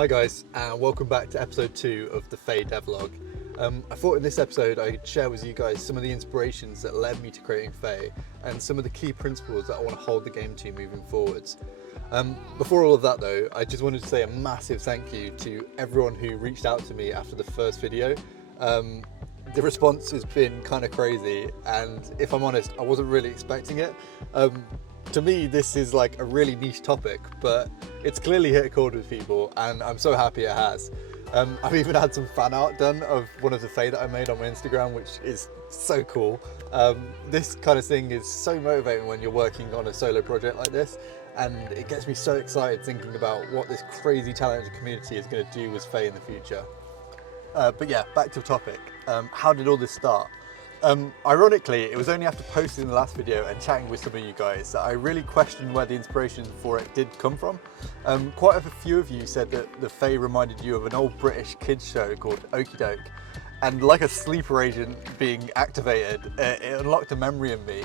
Hi guys, and welcome back to episode 2 of the Faye devlog. I thought in this episode I'd share with you guys some of the inspirations that led me to creating Faye and some of the key principles that I want to hold the game to moving forwards. Before all of that though, I just wanted to say a massive thank you to everyone who reached out to me after the first video. The response has been kind of crazy, and if I'm honest, I wasn't really expecting it. To me, this is like a really niche topic, but it's clearly hit a chord with people, and I'm so happy it has. I've even had some fan art done of one of the Faye that I made on my Instagram, which is so cool. This kind of thing is so motivating when you're working on a solo project like this, and it gets me so excited thinking about what this crazy talented community is going to do with Faye in the future. But yeah, back to the topic. How did all this start? Ironically, it was only after posting the last video and chatting with some of you guys that I really questioned where the inspiration for it did come from. Quite a few of you said that the Faye reminded you of an old British kids show called OKIE DOKE, and like a sleeper agent being activated, it unlocked a memory in me.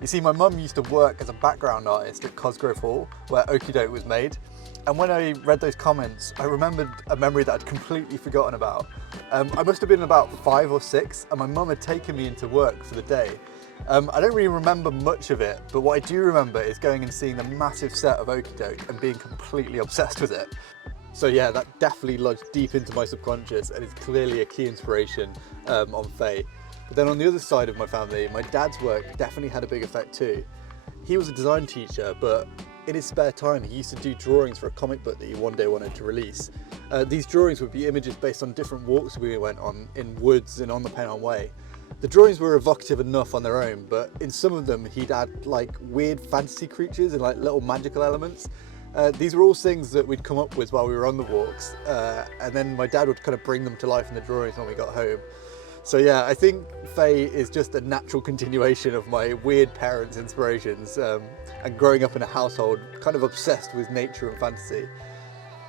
You see, my mum used to work as a background artist at Cosgrove Hall, where OKIE DOKE was made. And when I read those comments, I remembered a memory that I'd completely forgotten about. I must have been about 5 or 6, and my mum had taken me into work for the day. I don't really remember much of it, but what I do remember is going and seeing the massive set of OKIE DOKE and being completely obsessed with it. So yeah, that definitely lodged deep into my subconscious and is clearly a key inspiration on Faye. But then on the other side of my family, my dad's work definitely had a big effect too. He was a design teacher, but in his spare time, he used to do drawings for a comic book that he one day wanted to release. These drawings would be images based on different walks we went on in woods and on the Pennine Way. The drawings were evocative enough on their own, but in some of them he'd add like weird fantasy creatures and like little magical elements. These were all things that we'd come up with while we were on the walks, and then my dad would kind of bring them to life in the drawings when we got home. So yeah, I think Faye is just a natural continuation of my weird parents' inspirations and growing up in a household kind of obsessed with nature and fantasy.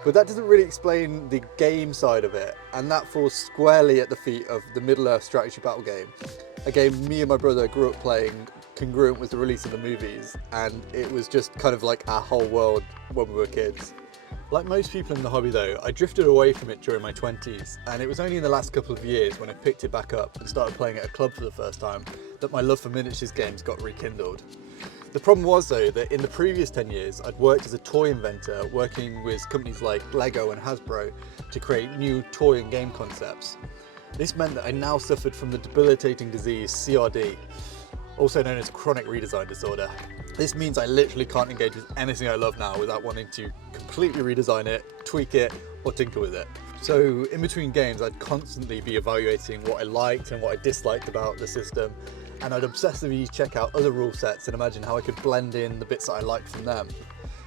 But that doesn't really explain the game side of it, and that falls squarely at the feet of the Middle-earth strategy battle game, a game me and my brother grew up playing congruent with the release of the movies, and it was just kind of like our whole world when we were kids. Like most people in the hobby though, I drifted away from it during my 20s, and it was only in the last couple of years when I picked it back up and started playing at a club for the first time that my love for miniatures games got rekindled. The problem was though that in the previous 10 years I'd worked as a toy inventor working with companies like Lego and Hasbro to create new toy and game concepts. This meant that I now suffered from the debilitating disease CRD, also known as chronic redesign disorder. This means I literally can't engage with anything I love now without wanting to completely redesign it, tweak it, or tinker with it. So in between games, I'd constantly be evaluating what I liked and what I disliked about the system, and I'd obsessively check out other rule sets and imagine how I could blend in the bits that I liked from them.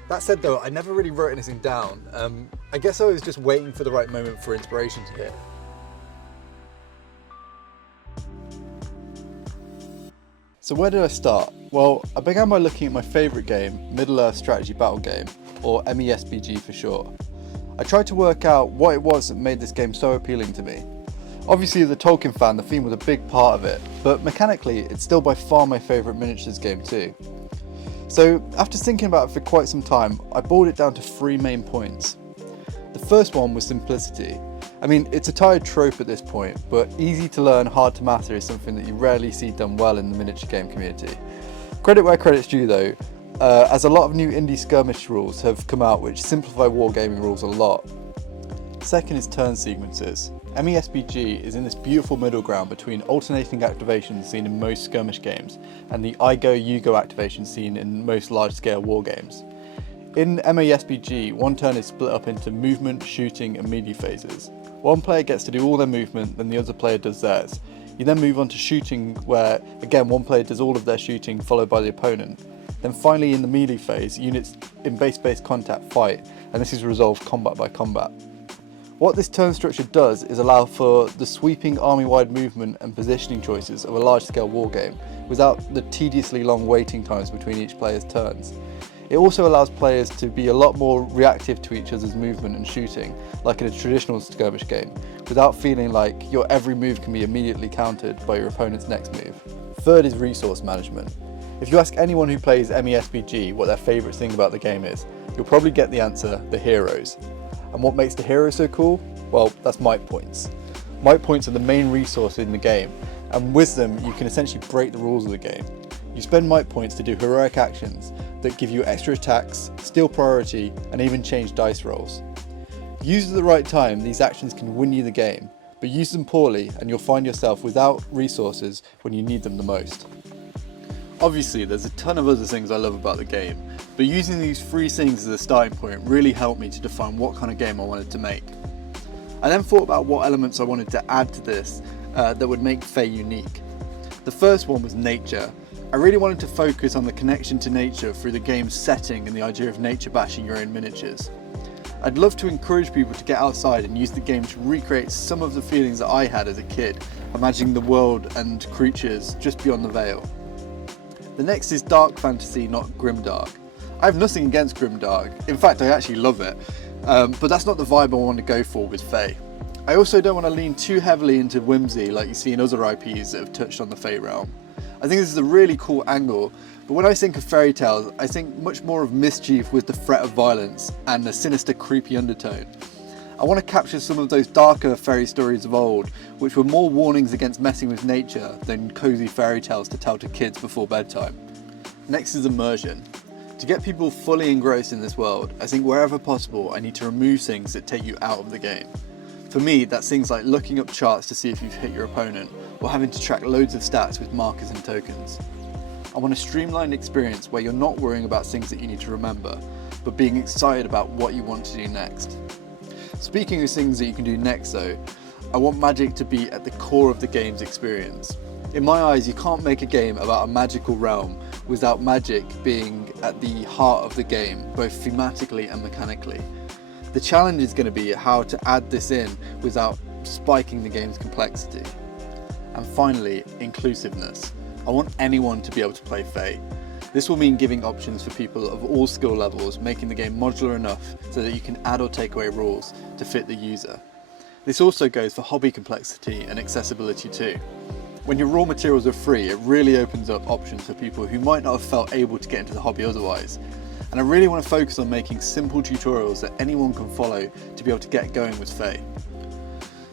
That said though, I never really wrote anything down. I guess I was just waiting for the right moment for inspiration to hit. So where did I start? Well, I began by looking at my favourite game, Middle-earth Strategy Battle Game, or MESBG for short. I tried to work out what it was that made this game so appealing to me. Obviously as a Tolkien fan, the theme was a big part of it, but mechanically it's still by far my favourite miniatures game too. So after thinking about it for quite some time, I boiled it down to 3 main points. The first one was simplicity. I mean, it's a tired trope at this point, but easy to learn, hard to master is something that you rarely see done well in the miniature game community. Credit where credit's due though, as a lot of new indie skirmish rules have come out which simplify wargaming rules a lot. Second is turn sequences. MESBG is in this beautiful middle ground between alternating activations seen in most skirmish games and the I go, you go activation seen in most large-scale wargames. In MESBG, one turn is split up into movement, shooting and melee phases. One player gets to do all their movement, then the other player does theirs. You then move on to shooting where, again, one player does all of their shooting followed by the opponent. Then finally in the melee phase, units in base-based contact fight, and this is resolved combat by combat. What this turn structure does is allow for the sweeping army-wide movement and positioning choices of a large-scale wargame without the tediously long waiting times between each player's turns. It also allows players to be a lot more reactive to each other's movement and shooting, like in a traditional skirmish game, without feeling like your every move can be immediately countered by your opponent's next move. Third is resource management. If you ask anyone who plays MESBG what their favourite thing about the game is, you'll probably get the answer, the heroes. And what makes the hero so cool? Well, that's might points. Might points are the main resource in the game, and with them you can essentially break the rules of the game. You spend might points to do heroic actions that give you extra attacks, steal priority, and even change dice rolls. Used at the right time, these actions can win you the game, but use them poorly and you'll find yourself without resources when you need them the most. Obviously, there's a ton of other things I love about the game, but using these 3 things as a starting point really helped me to define what kind of game I wanted to make. I then thought about what elements I wanted to add to this that would make Fae unique. The first one was nature. I really wanted to focus on the connection to nature through the game's setting and the idea of nature bashing your own miniatures. I'd love to encourage people to get outside and use the game to recreate some of the feelings that I had as a kid, imagining the world and creatures just beyond the veil. The next is dark fantasy, not grimdark. I have nothing against grimdark, in fact I actually love it, but that's not the vibe I want to go for with Fae. I also don't want to lean too heavily into whimsy like you see in other IPs that have touched on the Fae realm. I think this is a really cool angle, but when I think of fairy tales, I think much more of mischief with the threat of violence and a sinister, creepy undertone. I want to capture some of those darker fairy stories of old, which were more warnings against messing with nature than cozy fairy tales to tell to kids before bedtime. Next is immersion. To get people fully engrossed in this world, I think wherever possible I need to remove things that take you out of the game. For me, that's things like looking up charts to see if you've hit your opponent, or having to track loads of stats with markers and tokens. I want a streamlined experience where you're not worrying about things that you need to remember, but being excited about what you want to do next. Speaking of things that you can do next though, I want magic to be at the core of the game's experience. In my eyes, you can't make a game about a magical realm without magic being at the heart of the game, both thematically and mechanically. The challenge is going to be how to add this in without spiking the game's complexity. And finally, inclusiveness. I want anyone to be able to play Fae. This will mean giving options for people of all skill levels, making the game modular enough so that you can add or take away rules to fit the user. This also goes for hobby complexity and accessibility too. When your raw materials are free, it really opens up options for people who might not have felt able to get into the hobby otherwise. And I really want to focus on making simple tutorials that anyone can follow to be able to get going with Fae.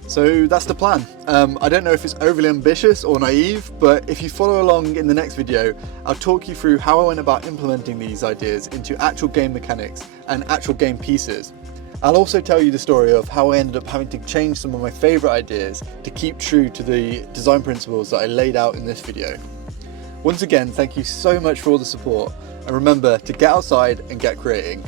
So that's the plan. I don't know if it's overly ambitious or naive, but if you follow along in the next video, I'll talk you through how I went about implementing these ideas into actual game mechanics and actual game pieces. I'll also tell you the story of how I ended up having to change some of my favourite ideas to keep true to the design principles that I laid out in this video. Once again, thank you so much for all the support, and remember to get outside and get creating.